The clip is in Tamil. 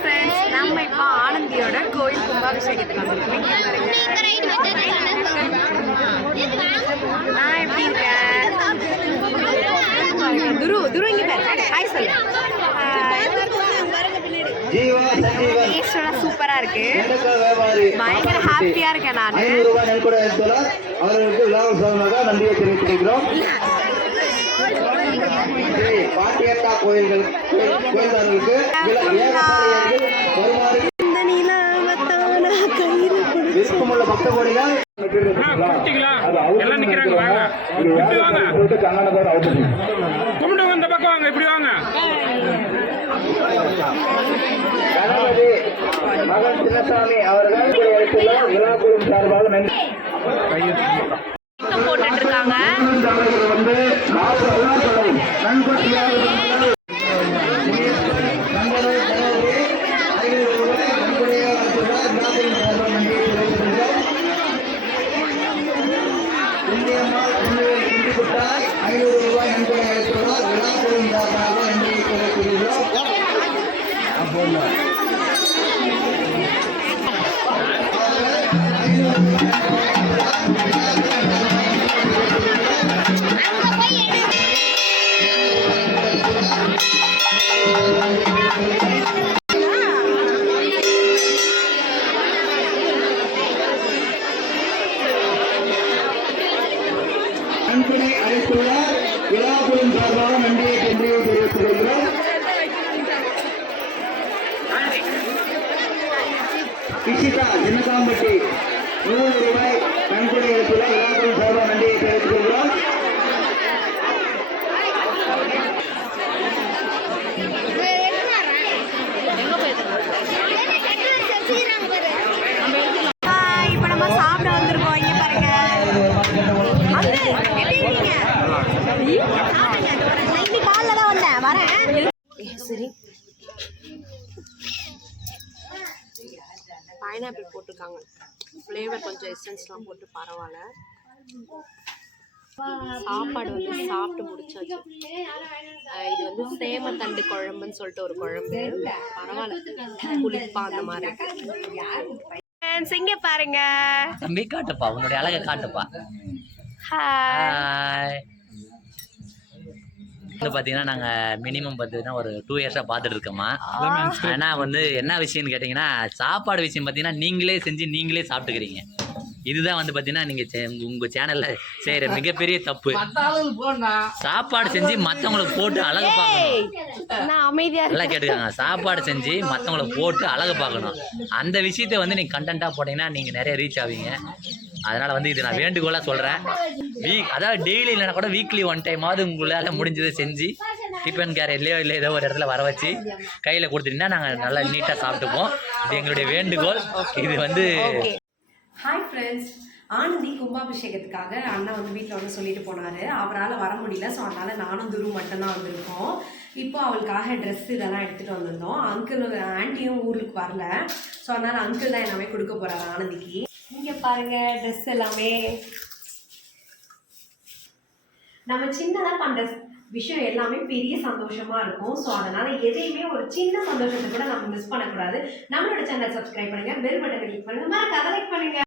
ஃப்ரெண்ட்ஸ், நம்ம இப்போ ஆனந்தியோட கோயில் கும்பாபிஷேகத்துக்கு வந்திருக்கோம். நான் எப்படி இருக்கேன்? துரு இங்கே பேர் ஹாய் சொல்லு. சூப்பரா இருக்கு, பயங்கர ஹாப்பியா இருக்கேன் நான். நன்றியை தெரிவித்திருக்கிறோம். பாட்டியத்தா கோயில்கள் கோயில்களுக்கு விருப்பமுள்ள பக்த கோடிகள் கணபதி மகன் சின்னசாமி அவர்கள் விழாக்குழுவின் சார்பாக நன்றி போட்டுட்டு இருக்காங்க. வந்து அழைத்துள்ளார். விழாக்குழுவின் சார்பாக நன்றியை தெரிவித்துக் கொள்கிறோம். இஷிதா சின்னசாம்பட்டி 100 ரூபாய் நன்கொடை அளித்துள்ளார். விழாக்குழுவின் சார்பாக நன்றியை தெரிவித்துக் கொள்கிறோம். இப்ப நம்ம சாப்பிட வந்திருக்கோம். இங்க பாருங்க. சரி, பைனாப்பிள் போட்டிருக்காங்க. ஃப்ளேவர் கொஞ்சம் எசன்ஸ்லாம் போட்டு பரவாயில்ல. சாப்பாடு வந்து சாப்பிட்டு முடிச்சாச்சு. இது வந்து சேமத்தண்டு குழம்புன்னு சொல்லிட்டு ஒரு குழம்பு. பரவாயில்ல, புளிப்பா அந்த மாதிரி. இங்க பாருங்க தம்பி, காட்டுப்பா உன்னுடைய அழகை காட்டுப்பா. ஹாய். வந்து பார்த்தீங்கன்னா நாங்கள் மினிமம் பார்த்தீங்கன்னா ஒரு 2 இயர்ஸாக பார்த்துட்டு இருக்கோமா. ஆனால் வந்து என்ன விஷயம்னு கேட்டிங்கன்னா, சாப்பாடு விஷயம் பார்த்தீங்கன்னா நீங்களே செஞ்சு நீங்களே சாப்பிட்டுக்கிறீங்க. இதுதான் வந்து பார்த்தீங்கன்னா நீங்கள் உங்கள் சேனலில் செய்கிற மிகப்பெரிய தப்பு. சாப்பாடு செஞ்சு மற்றவங்களுக்கு போட்டு அழகு பார்க்கணும். எல்லாம் கேட்டுக்காங்க. சாப்பாடு செஞ்சு மற்றவங்களுக்கு போட்டு அழகு பார்க்கணும். அந்த விஷயத்தை வந்து நீங்கள் கண்டென்ட்டாக போட்டிங்கன்னா நீங்கள் நிறைய ரீச் ஆவீங்க. அதனால் வந்து இது நான் வேண்டுகோளாக சொல்கிறேன். அதாவது டெய்லி இல்லைனா கூட வீக்லி 1 டைமாவது உங்களால் முடிஞ்சதை செஞ்சு டிஃபன் கேரியர்லையோ இல்லை ஏதோ ஒரு இடத்துல வர வச்சு கையில் கொடுத்துட்டீங்கன்னா நாங்கள் நல்லா நீட்டாக சாப்பிட்டுப்போம். இது எங்களுடைய வேண்டுகோள். இது வந்து ஹாய் ஃப்ரெண்ட்ஸ், ஆனந்தி கும்பாபிஷேகத்துக்காக அண்ணா வந்து வீட்டில் வந்து சொல்லிட்டு போனார். அவரால் வர முடியல. ஸோ அதனால் நானும் துரு மட்டும்தான் வந்திருக்கோம். இப்போ அவளுக்காக ட்ரெஸ் இதெல்லாம் எடுத்துகிட்டு வந்திருந்தோம். அங்கிள் ஆன்ட்டியும் ஊருக்கு வரல. ஸோ அதனால் அங்கிள் தான் எல்லாமே கொடுக்க போகிறாரு ஆனந்திக்கு. இங்கே பாருங்கள், ட்ரெஸ் எல்லாமே நம்ம சின்னதாக பண்ணுற விஷயம் எல்லாமே பெரிய சந்தோஷமா இருக்கும். ஸோ அதனால எதையுமே ஒரு சின்ன சந்தோஷத்தை கூட நம்ம மிஸ் பண்ணக்கூடாது. நம்மளோட சேனல் சப்ஸ்கிரைப் பண்ணுங்க, பெல் பட்டனை கிளிக் பண்ணுங்க, மறக்காம லைக் பண்ணுங்க.